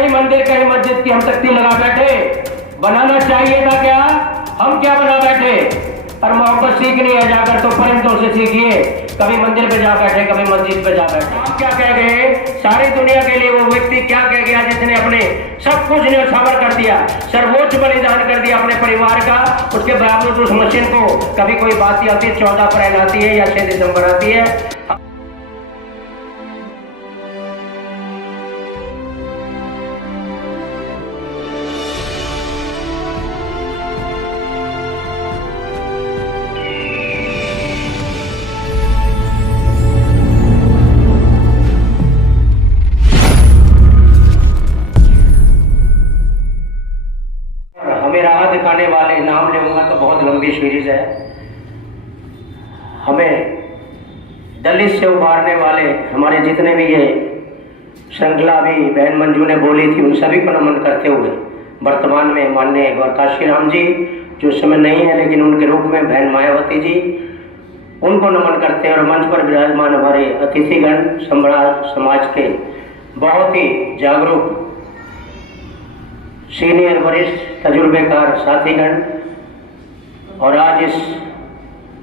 कहीं मंदिर कहीं मस्जिद की हम तख्ती लगा बैठे। बनाना चाहिए था क्या? हम क्या बना बैठे? और मोहब्बत सीखनी है जाकर तो परिंदों से सीखिए। कभी मंदिर पे जा बैठे, कभी मस्जिद पे जा बैठे। आप क्या कह गए? सारी दुनिया के लिए वो व्यक्ति क्या कह गया जिसने अपने सब कुछ न्यौछावर कर दिया, सर्वोच्च बलिदान कर दिया अपने परिवार का। उसके बावजूद उस मशीन को कभी कोई बात आती है, 14 अप्रैल आती है या 6 दिसंबर आती है, हमें राह दिखाने वाले, नाम लूंगा तो बहुत लंबी सीरीज है, हमें दलित से उभारने वाले हमारे जितने भी ये श्रृंखला भी बहन मंजू ने बोली थी, उन सभी को नमन करते हुए वर्तमान में माननीय और काशीराम जी जो इस समय नहीं है लेकिन उनके रूप में बहन मायावती जी, उनको नमन करते हैं। और मंच पर विराजमान हमारे अतिथिगण समाज के बहुत ही जागरूक सीनियर वरिष्ठ तजुर्बेकार साथीगण, और आज इस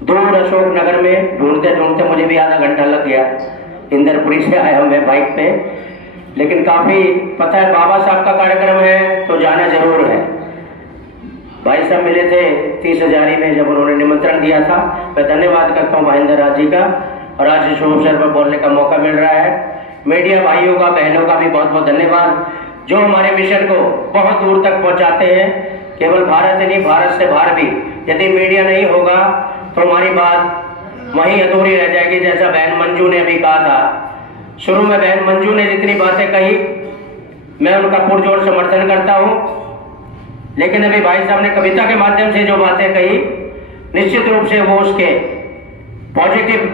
दूर अशोक नगर में ढूंढते ढूंढते मुझे भी आधा घंटा लग गया, इंदरपुरी से आया हूँ मैं बाइक पे, लेकिन काफ़ी पता है बाबा साहब का कार्यक्रम है तो जाना जरूर है। भाई साहब मिले थे 30 हजारी में जब उन्होंने निमंत्रण दिया था। मैं धन्यवाद करता हूँ महेंद्र राज जी का, और आज इस अवसर पर बोलने का मौका मिल रहा है। मीडिया भाइयों का, बहनों का भी बहुत बहुत धन्यवाद जो हमारे मिशन को बहुत दूर तक पहुंचाते हैं। केवल भारत नहीं, भारत से बाहर भी यदि मीडिया नहीं होगा तो हमारी बात वहीं अधूरी रह जाएगी। जैसा बहन मंजू ने अभी कहा था, शुरू में बहन मंजू ने जितनी बातें कही मैं उनका पुरजोर समर्थन करता हूं, लेकिन अभी भाई साहब ने कविता के माध्यम से जो बातें कही निश्चित रूप से वो उसके पॉजिटिव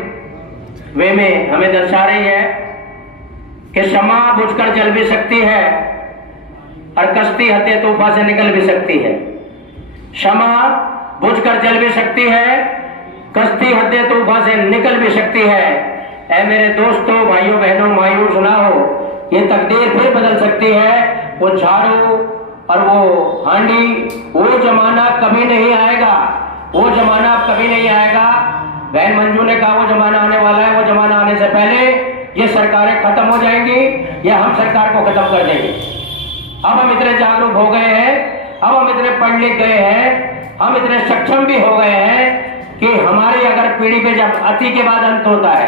वे में हमें दर्शा रही है कि क्षमा बुझकर जल भी सकती है और कश्ती हत्या तूफान से निकल भी सकती है। क्षमा बुझकर जल भी सकती है, कश्ती हत्या तूफान से निकल भी सकती है। ऐ मेरे दोस्तों, भाइयों बहनों, मायूस ना हो, ये तकदीर फिर बदल सकती है। वो झाड़ू और वो हांडी, वो जमाना कभी नहीं आएगा, वो जमाना कभी नहीं आएगा। बहन मंजू ने कहा वो जमाना आने वाला है, वो जमाना आने से पहले ये सरकारें खत्म हो जाएंगी या हम सरकार को खत्म कर देंगे। अब हम इतने जागरूक हो गए हैं, अब हम इतने पढ़ लिख गए हैं, हम इतने सक्षम भी हो गए हैं कि हमारी अगर पीढ़ी पे जब अति के बाद अंत होता है,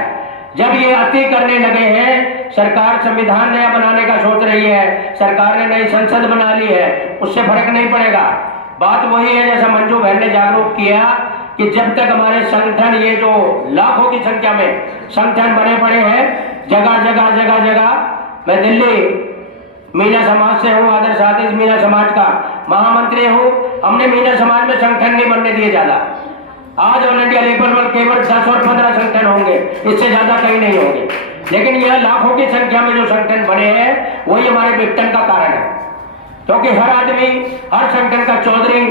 जब ये अति करने लगे हैं, सरकार संविधान नया बनाने का सोच रही है, सरकार ने नई संसद बना ली है, उससे फर्क नहीं पड़ेगा। बात वही है जैसा मंजू बहन ने जागरूक किया कि जब तक हमारे संगठन, ये जो लाखों की संख्या में संगठन बने पड़े हैं जगह जगह जगह जगह, मैं दिल्ली मीना समाज से हूँ, आदर्श आदेश मीना समाज का महामंत्री हूँ। हमने मीना समाज में संगठन नहीं बनने दिए ज्यादा। आज ऑल इंडिया लेवल पर केवल 10 और 15 संगठन होंगे, इससे ज्यादा कहीं नहीं होंगे, लेकिन यह लाखों की संख्या में जो संगठन बने हैं वही हमारे विघटन का कारण है। क्योंकि हर आदमी, हर संगठन का चौधरी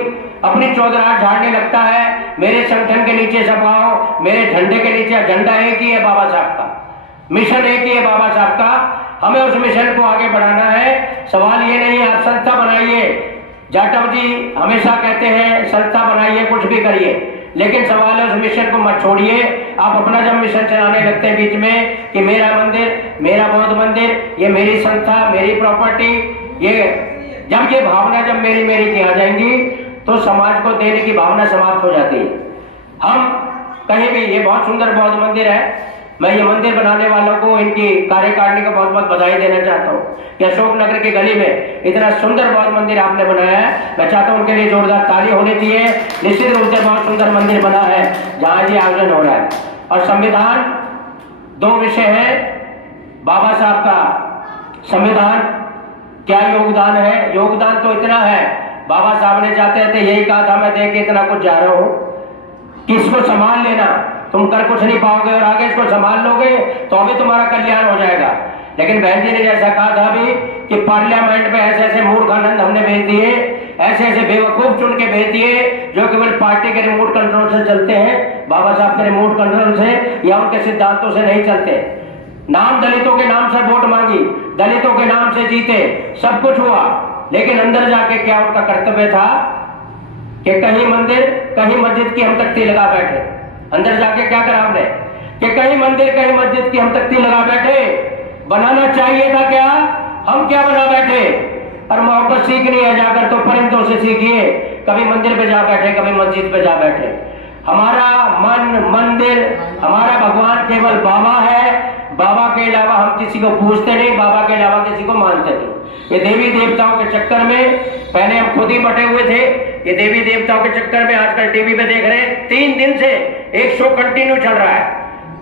अपनी चौधराहट झाड़ने लगता है। मेरे संगठन के नीचे सब आओ, मेरे झंडे के नीचे झंडा एक ही है बाबा साहब का, मिशन एक ही है बाबा साहब का। हमें उस मिशन को आगे बढ़ाना है। सवाल ये नहीं है आप संस्था बनाइए, जाटव जी हमेशा कहते हैं संस्था बनाइए, कुछ भी करिए, लेकिन सवाल है उस मिशन को मत छोड़िए। आप अपना जब मिशन चलाने लगते हैं बीच में कि मेरा मंदिर, मेरा बौद्ध मंदिर, ये मेरी संस्था, मेरी प्रॉपर्टी, ये जब ये भावना जब मेरी मेरी की आ जाएंगी तो समाज को देने की भावना समाप्त हो जाती है। हम कहीं भी, ये बहुत सुंदर बौद्ध मंदिर है, मैं ये मंदिर बनाने वालों को, इनकी कार्यकारिणी को बहुत बहुत बधाई देना चाहता हूँ कि अशोक नगर की गली में इतना सुंदर बौद्ध मंदिर आपने बनाया है। मैं चाहता हूँ उनके लिए जोरदार ताली होनी चाहिए। निश्चित रूप से बहुत सुंदर मंदिर बना है जहाँ ये आयोजन हो रहा है। और संविधान, दो विषय है बाबा साहब का। संविधान क्या योगदान है? योगदान तो इतना है, बाबा साहब ने जाते थे यही कहा था, मैं देख के इतना कुछ जा रहा हूँ कि इसको संभाल लेना, तुम कर कुछ नहीं पाओगे और आगे इसको संभाल लोगे तो अभी तुम्हारा कल्याण हो जाएगा। लेकिन बहन जी ने जैसा कहा था अभी कि पार्लियामेंट में ऐसे ऐसे मूर्खानंद हमने भेज दिए, ऐसे ऐसे बेवकूफ चुन के भेज दिए जो केवल पार्टी के रिमोट कंट्रोल से चलते हैं, बाबा साहब के रिमोट कंट्रोल से या उनके सिद्धांतों से नहीं चलते। नाम दलितों के नाम से वोट मांगी, दलितों के नाम से जीते, सब कुछ हुआ, लेकिन अंदर जाके क्या उनका कर्तव्य था कि कहीं मंदिर कहीं मस्जिद की हम तख्ती लगा बैठे। अंदर जाके क्या करा हमने कि कहीं मंदिर कहीं मस्जिद की हम तख्ती लगा बैठे। बनाना चाहिए था क्या, हम क्या बना बैठे। और मोहब्बत सीखनी है जाकर तो परिंदों से सीखिए, कभी मंदिर पे जा बैठे कभी मस्जिद पे जा बैठे। हमारा मन मंदिर, हमारा भगवान केवल बाबा है, बाबा के अलावा हम किसी को पूछते नहीं, बाबा के अलावा किसी को मानते नहीं। ये देवी देवताओं के चक्कर में पहले हम खुद ही बटे हुए थे, ये देवी देवताओं के चक्कर में आजकल टीवी पे देख रहे हैं 3 दिन से एक शो कंटिन्यू चल रहा है,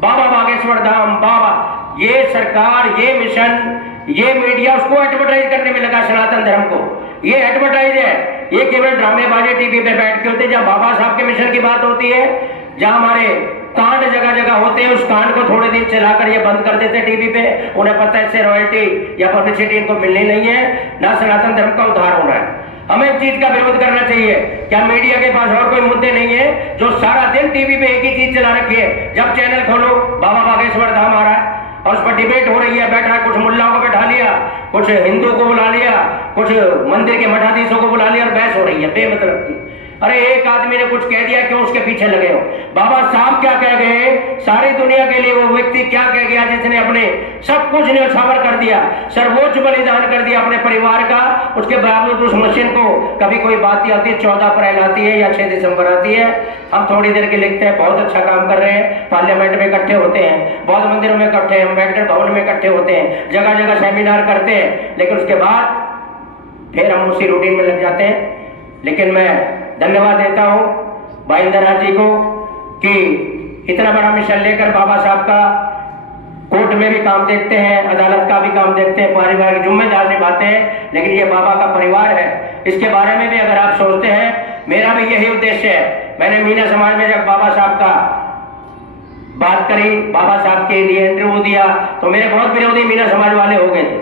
बाबा बागेश्वर धाम बाबा। ये सरकार, ये मिशन, ये मीडिया उसको एडवर्टाइज करने में लगा, सनातन धर्म को। ये एडवर्टाइज है, ये केवल ड्रामेबाजी टीवी पे बैठ के होते हैं। जहां बाबा साहब के मिशन की बात होती है, जहां हमारे कांड जगह जगह होते हैं, उस कांड को थोड़े दिन चलाकर ये बंद कर देते टीवी पे। उन्हें पता है इससे रॉयल्टी या पब्लिसिटी इनको मिलनी नहीं है, ना सनातन धर्म का उद्धार होना है। हमें एक चीज का विरोध करना चाहिए। क्या मीडिया के पास और कोई मुद्दे नहीं है जो सारा दिन टीवी पे एक ही चीज चला रखी है? जब चैनल खोलो बाबा बागेश्वर धाम आ रहा है और उस पर डिबेट हो रही है, बैठा कुछ मुल्लाओं को बैठा लिया, कुछ हिंदू को बुला लिया, कुछ मंदिर के मठाधीशों को बुला लिया और बहस हो रही है बेमतलब की। अरे एक आदमी ने कुछ कह दिया, क्यों उसके पीछे लगे हो? बाबा साहब क्या कह गए, सारी दुनिया के लिए वो व्यक्ति क्या कह गया जिसने अपने सब कुछ न्यौछावर कर दिया, सर्वोच्च बलिदान कर दिया अपने परिवार का। उसके बावजूद उस मशीन को कभी कोई बात आती है, 14 अप्रैल आती है या 6 दिसंबर आती है, हम थोड़ी देर के लिखते हैं बहुत अच्छा काम कर रहे हैं, पार्लियामेंट में इकट्ठे होते हैं, बौद्ध मंदिरों में इकट्ठे हैं, अम्बेडकर भवन में इकट्ठे होते हैं, जगह जगह सेमिनार करते हैं, लेकिन उसके बाद फिर हम उसी रूटीन में लग जाते हैं। लेकिन मैं धन्यवाद देता हूं भाई इंद्रनाथ जी को कि इतना बड़ा मिशन लेकर बाबा साहब का कोर्ट में भी काम देखते हैं, अदालत का भी काम देखते हैं, पारिवारिक जिम्मेदार निभाते हैं, लेकिन ये बाबा का परिवार है। इसके बारे में भी अगर आप सोचते हैं, मेरा भी यही उद्देश्य है। मैंने मीना समाज में जब बाबा साहब का बात करी, बाबा साहब के लिए इंटरव्यू दिया, तो मेरे बहुत विरोधी मीना समाज वाले हो गए थे।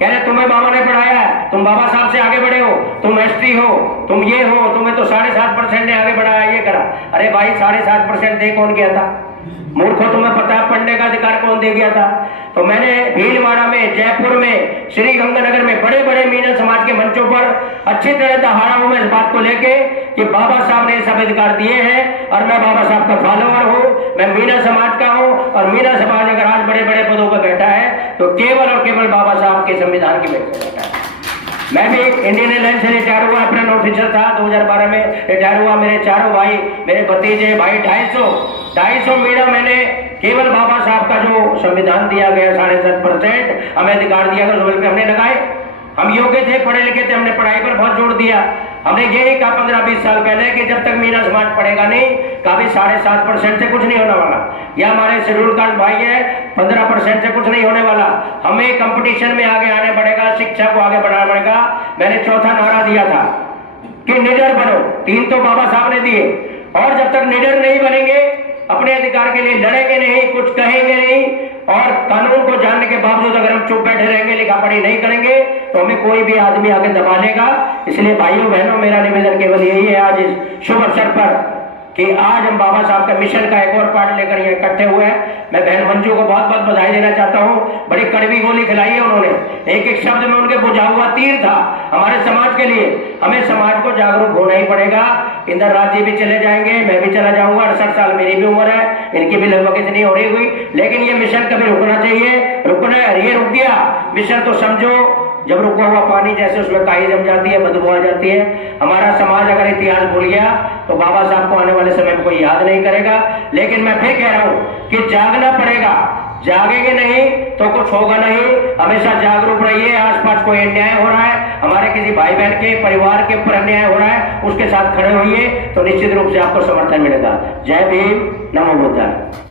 कह रहे तुम्हें बाबा ने पढ़ाया, तुम बाबा साहब से आगे बढ़े हो, तुम एसटी हो, तुम ये हो, तुम्हें तो 7.5% ने आगे बढ़ाया, ये करा। अरे भाई 7.5% दे कौन गया था? मूर्खों, तुम्हें पता है पढ़ने का अधिकार कौन दे गया था? तो मैंने भीलवाड़ा में, जयपुर में, श्री गंगानगर में बड़े बड़े मीना समाज के मंचों पर अच्छी तरह दहाड़ा हूं मैं इस बात को लेके कि बाबा साहब ने सब अधिकार दिए हैं और मैं बाबा साहब का फॉलोअर हूं, मैं मीना समाज का हूं। और मीना समाज अगर आज बड़े बड़े पदों पर बैठा है तो केवल और केवल बाबा साहब के संविधान की वजह से बैठा है। मैं भी इंडियन एयरलाइन से रिटायर हुआ, अपना ऑफिसर था, 2012 में रिटायर हुआ। मेरे चारों भाई, मेरे भतीजे भाई, 250 मीना मैंने केवल बाबा साहब का जो संविधान दिया गया 7.5% हमें अधिकार दिया गया, उस बल पे हमने लगाए। हम योग्य थे, पढ़े लिखे थे, हमने पढ़ाई पर बहुत जोर दिया। हमने यही कहा 15-20 साल पहले कि जब तक मीना समाज पढ़ेगा नहीं, कभी 7.5% से कुछ नहीं होने वाला। या हमारे शेड्यूल कास्ट भाई है, 15% से कुछ नहीं होने वाला। हमें कंपटीशन में आगे आने पड़ेगा, शिक्षा को आगे बढ़ाना पड़ेगा। मैंने चौथा नारा दिया था कि निडर बनो, 3 तो बाबा साहब ने दिए, और जब तक निडर नहीं बनेंगे, अपने अधिकार के लिए लड़ेंगे नहीं, कुछ कहेंगे नहीं, और कानून को जानने के बावजूद अगर हम चुप बैठे रहेंगे, लिखा पढ़ी नहीं करेंगे, तो हमें कोई भी आदमी आगे दबा लेगा। इसलिए भाइयों बहनों, मेरा निवेदन केवल यही है आज इस शुभ अवसर पर कि आज हम बाबा साहब के मिशन का एक और पार्ट लेकर यहाँ इकट्ठे हुए हैं। मैं बहन मंजू को बहुत बहुत बधाई देना चाहता हूँ। बड़ी कड़वी गोली खिलाई है उन्होंने, एक एक शब्द में उनके बुझा हुआ तीर था हमारे समाज के लिए। हमें समाज को जागरूक होना ही पड़ेगा। इंद्रनाथ जी भी चले जाएंगे, मैं भी चला जाऊंगा, 68 साल मेरी भी उम्र है, इनकी भी लगभग इतनी हो रही हुई, लेकिन ये मिशन कभी रुकना चाहिए। रुकना है, ये रुक गया मिशन तो समझो जब रुका हुआ पानी जैसे उसमें काई जम जाती है, बदबू आ जाती है। हमारा समाज अगर इतिहास भूल गया तो बाबा साहब को आने वाले समय में कोई याद नहीं करेगा। लेकिन मैं फिर कह रहा हूं कि जागना पड़ेगा, जागेंगे नहीं तो कुछ होगा नहीं। हमेशा जागरूक रहिए। आसपास कोई अन्याय हो रहा है, हमारे किसी भाई बहन के परिवार के ऊपर अन्याय हो रहा है, उसके साथ खड़े होइए तो निश्चित रूप से आपको समर्थन मिलेगा। जय भीम, नमो बुद्धाय।